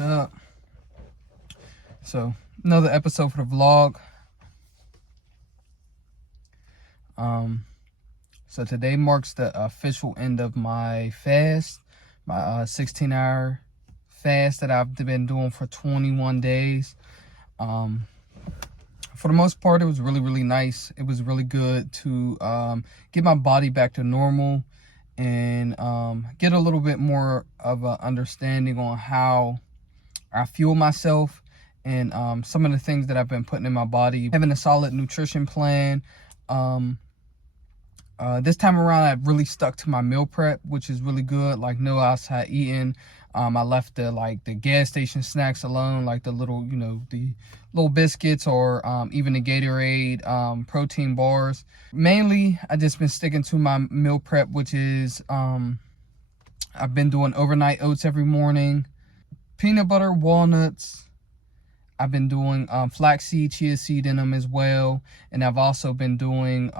What up? So another episode for the vlog. So today marks the official end of my fast, my 16-hour fast that I've been doing for 21 days. For the most part, it was really nice. It was really good to get my body back to normal and get a little bit more of an understanding on how I fuel myself and some of the things that I've been putting in my body. Having a solid nutrition plan. This time around, I really stuck to my meal prep, which is really good. Like no outside eating. I left the gas station snacks alone, like the little, the little biscuits or even the Gatorade protein bars. Mainly, I just been sticking to my meal prep, which is I've been doing overnight oats every morning, peanut butter, walnuts. I've been doing flaxseed, chia seed in them as well, and I've also been doing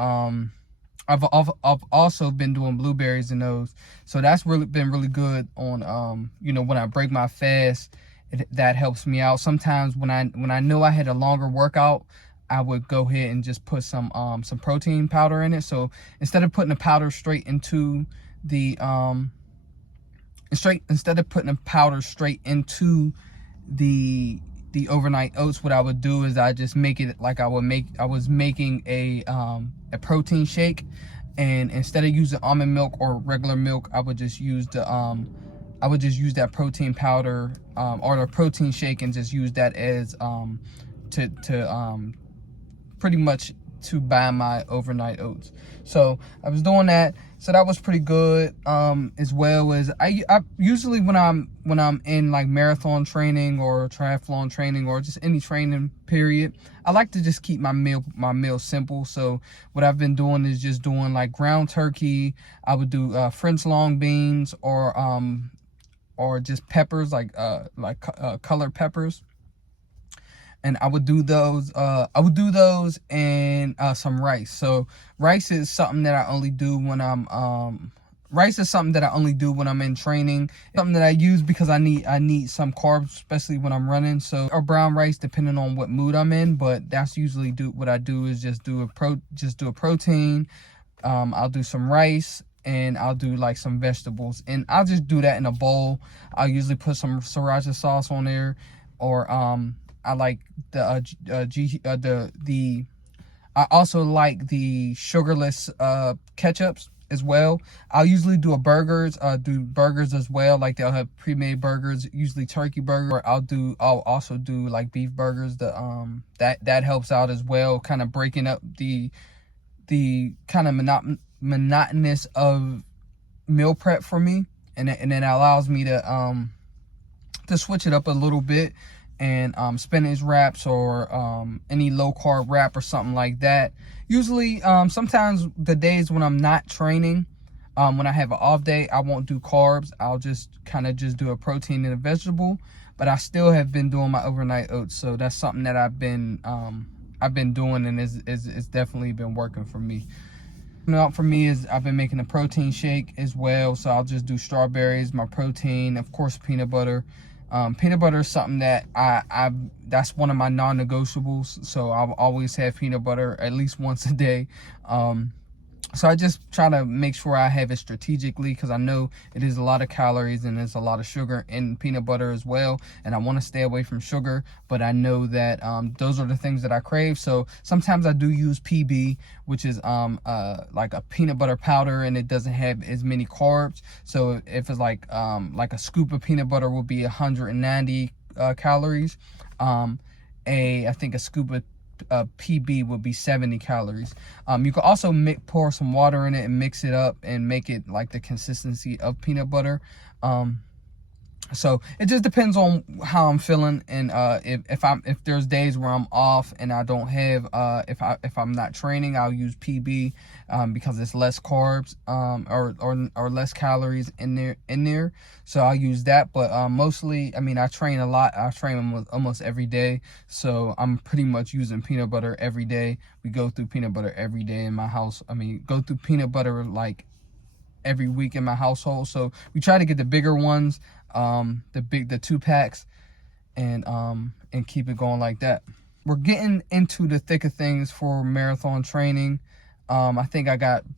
I've also been doing blueberries in those. So that's been really good on when I break my fast, that helps me out. Sometimes when I know I had a longer workout, I would go ahead and just put some protein powder in it. So instead of putting the powder straight into the the overnight oats, what I would do is I just make it like I was making a protein shake, and instead of using almond milk or regular milk, I would just use that protein powder or the protein shake and just use that as pretty much to buy my overnight oats. So I was doing that, so that was pretty good. As well as I usually when I'm in like marathon training or triathlon training or just any training period, I like to just keep my meal simple. So what I've been doing is just doing like ground turkey. I would do French long beans or just peppers, like colored peppers. And I would do those and some rice. So rice is something that I only do when I'm in training. Something that I use because I need some carbs, especially when I'm running. So, or brown rice, depending on what mood I'm in. But that's usually what I do is just do a protein. I'll do some rice, and I'll do like some vegetables, and I'll just do that in a bowl. I'll usually put some sriracha sauce on there, or I like I also like the sugarless ketchups as well. I'll usually do burgers as well. Like they'll have pre-made burgers, usually turkey burger. Or I'll also do like beef burgers. That helps out as well, kind of breaking up the kind of monotonous of meal prep for me, and then it allows me to switch it up a little bit. And spinach wraps or any low carb wrap or something like that. Usually, sometimes the days when I'm not training, when I have an off day, I won't do carbs. I'll just do a protein and a vegetable. But I still have been doing my overnight oats, so that's something that I've been doing, and it's definitely been working for me. Out for me is I've been making a protein shake as well. So I'll just do strawberries, my protein, of course peanut butter. Peanut butter is something that that's one of my non-negotiables. So I'll always have peanut butter at least once a day. So I just try to make sure I have it strategically, because I know it is a lot of calories and there's a lot of sugar in peanut butter as well. And I want to stay away from sugar, but I know that those are the things that I crave. So sometimes I do use PB, which is like a peanut butter powder, and it doesn't have as many carbs. So if it's like a scoop of peanut butter will be 190 calories. I think a scoop of PB would be 70 calories. You can also pour some water in it and mix it up and make it like the consistency of peanut butter. So it just depends on how I'm feeling, and if there's days where I'm off and I don't have if I'm not training, I'll use PB because it's less carbs or less calories in there. So I'll use that. But mostly, I mean, I train a lot. I train almost every day, so I'm pretty much using peanut butter every day. We go through peanut butter every day in my house. I mean, go through peanut butter like every week in my household. So we try to get the bigger ones, the 2 packs, and keep it going like that. We're getting into the thick of things for marathon training. I think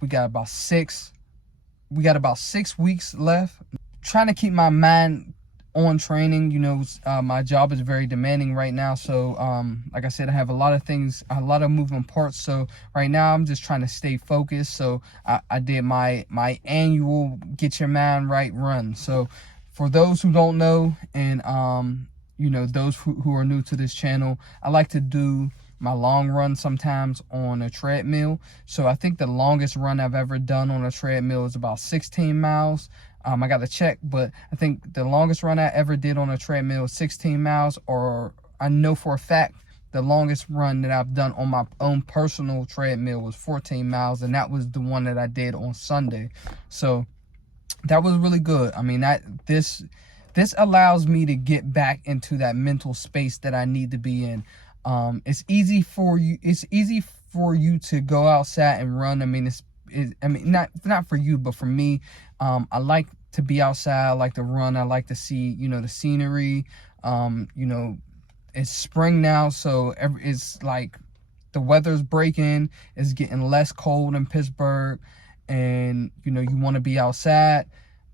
we got about 6 weeks left. Trying to keep my mind on training. You know, my job is very demanding right now, so like I said, I have a lot of things, a lot of moving parts. So right now I'm just trying to stay focused. So I did my annual Get Your Mind Right run. So for those who don't know, and you know, those who are new to this channel, I like to do my long run sometimes on a treadmill. So I think the longest run I've ever done on a treadmill is about 16 miles. I got to check, but I think the longest run I ever did on a treadmill is 16 miles, or I know for a fact the longest run that I've done on my own personal treadmill was 14 miles, and that was the one that I did on Sunday. So that was really good. I mean, this allows me to get back into that mental space that I need to be in. It's easy for you to go outside and run. I mean, not for you, but for me. I like to be outside. I like to run. I like to see, you know, the scenery. You know, it's spring now, so it's like the weather's breaking. It's getting less cold in Pittsburgh, and you know, you want to be outside.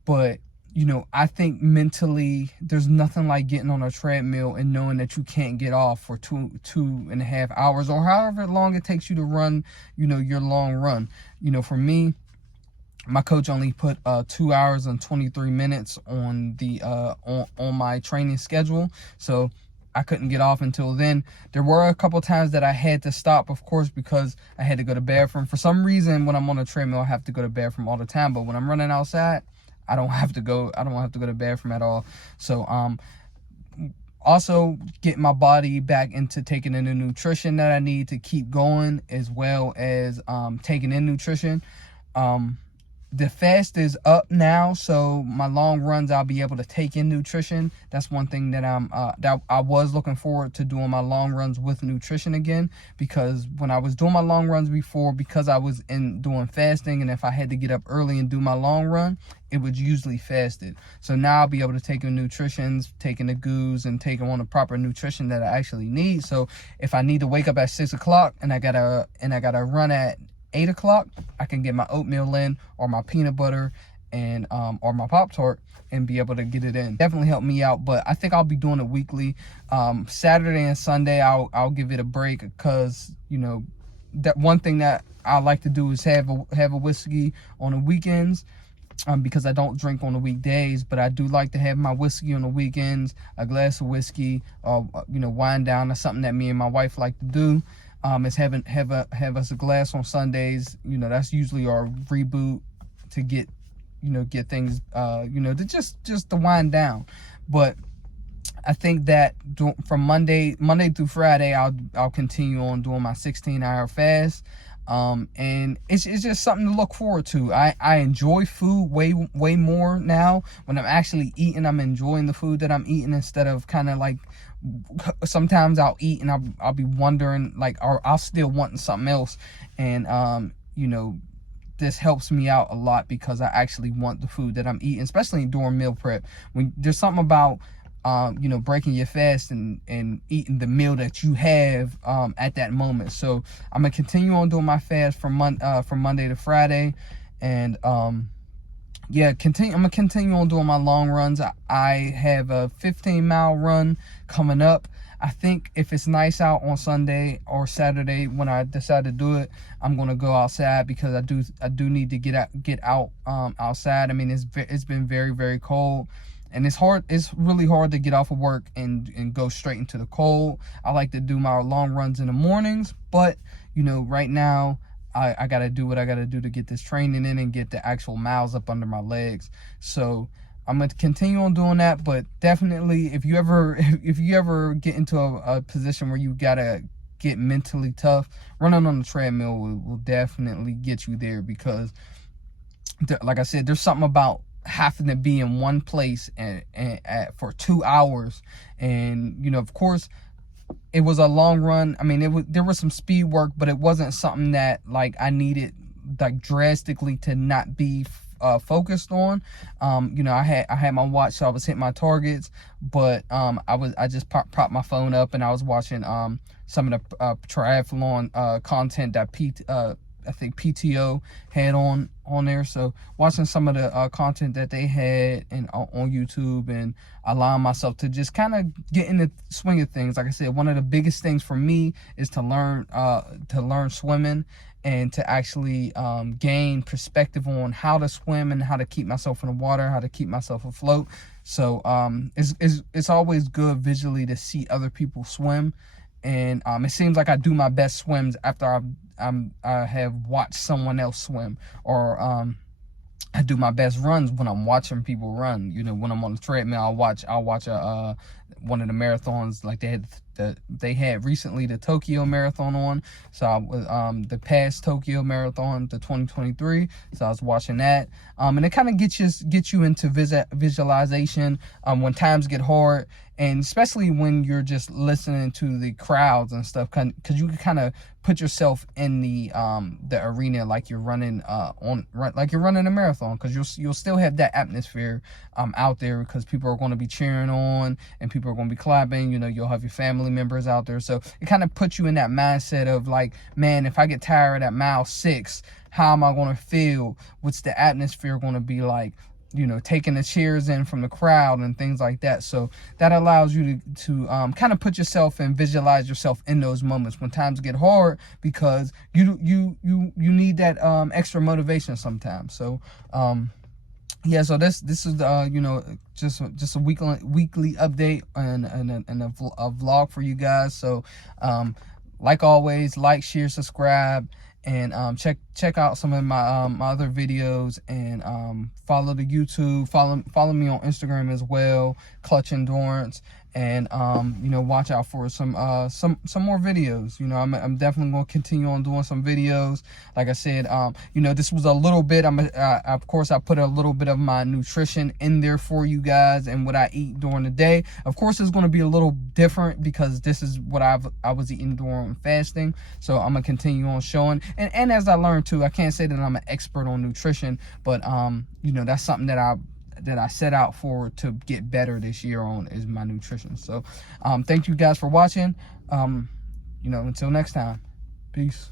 But you know, I think mentally there's nothing like getting on a treadmill and knowing that you can't get off for 2.5 hours, or however long it takes you to run, you know, your long run. You know, for me, my coach only put 2 hours and 23 minutes on the on my training schedule, so I couldn't get off until then. There were a couple times that I had to stop, of course, because I had to go to the bathroom. For some reason, when I'm on a treadmill, I have to go to the bathroom all the time, but when I'm running outside, I don't have to go to the bathroom at all. So also get my body back into taking in the nutrition that I need to keep going, as well as taking in nutrition. The fast is up now, so my long runs I'll be able to take in nutrition. That's one thing that I was looking forward to, doing my long runs with nutrition again, because when I was doing my long runs before, because I was doing fasting, and if I had to get up early and do my long run, it was usually fasted. So now I'll be able to take in nutritions, taking the goos, and taking on the proper nutrition that I actually need. So if I need to wake up at 6 o'clock and I gotta run at 8 o'clock, I can get my oatmeal in, or my peanut butter, and or my Pop-Tart, and be able to get it in. Definitely helped me out, but I think I'll be doing it weekly. Saturday and Sunday I'll give it a break, because you know, that one thing that I like to do is have a whiskey on the weekends, because I don't drink on the weekdays, but I do like to have my whiskey on the weekends. A glass of whiskey, or you know, wine down. That's something that me and my wife like to do. Is have us a glass on Sundays. You know, that's usually our reboot to get things, you know, to just to wind down. But I think that from Monday through Friday, I'll continue on doing my 16-hour fast. And it's just something to look forward to. I enjoy food way more now. When I'm actually eating, I'm enjoying the food that I'm eating, instead of kind of like, sometimes I'll eat and I'll be wondering, like, or I'll still wanting something else. And you know, this helps me out a lot, because I actually want the food that I'm eating, especially during meal prep. When there's something about you know, breaking your fast and eating the meal that you have at that moment. So I'm gonna continue on doing my fast from Monday to Friday, and yeah, I'm gonna continue on doing my long runs. I have a 15-mile run coming up. I think if it's nice out on Sunday or Saturday when I decide to do it, I'm gonna go outside, because I do need to get out outside. I mean, it's been very, very cold, and it's really hard to get off of work and go straight into the cold. I like to do my long runs in the mornings, but you know, right now I gotta do what I gotta do to get this training in and get the actual miles up under my legs. So I'm gonna continue on doing that. But definitely, if you ever get into a position where you gotta get mentally tough, running on the treadmill will definitely get you there, because like I said, there's something about having to be in one place and for 2 hours. And you know, of course, it was a long run. I mean, there was some speed work, but it wasn't something that like I needed like drastically to not be focused on. You know, I had my watch, so I was hitting my targets, but I just popped my phone up, and I was watching some of the triathlon content that I think PTO had on there. So watching some of the content that they had on YouTube, and allowing myself to just kind of get in the swing of things. Like I said, one of the biggest things for me is to learn swimming, and to actually gain perspective on how to swim and how to keep myself in the water, how to keep myself afloat. So it's always good visually to see other people swim. And it seems like I do my best swims after I have watched someone else swim, or I do my best runs when I'm watching people run. You know, when I'm on the treadmill, I'll watch one of the marathons, like they had recently, the Tokyo Marathon on. So I was the past Tokyo Marathon, the 2023. So I was watching that, and it kind of gets you into visualization when times get hard, and especially when you're just listening to the crowds and stuff, because you can kind of put yourself in the arena, like you're running like you're running a marathon, because you'll still have that atmosphere out there, because people are going to be cheering on and people are going to be clapping. You know, you'll have your family members out there, so it kind of puts you in that mindset of like, man, if I get tired at mile 6, how am I going to feel? What's the atmosphere going to be like? You know, taking the cheers in from the crowd and things like that. So that allows you to kind of put yourself and visualize yourself in those moments when times get hard, because you need that extra motivation sometimes. So yeah, so this is you know, just a weekly update and a vlog for you guys. So like always, like, share, subscribe, and check out some of my my other videos, and follow the YouTube, follow me on Instagram as well, Clutchendurance, and you know, watch out for some more videos. You know, I'm definitely going to continue on doing some videos. Like I said, you know, this was a little bit, of course I put a little bit of my nutrition in there for you guys, and what I eat during the day. Of course it's going to be a little different, because this is what I was eating during fasting. So I'm gonna continue on showing, and as I learn too, I can't say that I'm an expert on nutrition, but you know, that's something that I set out for to get better this year on, is my nutrition. So thank you guys for watching. You know, until next time, peace.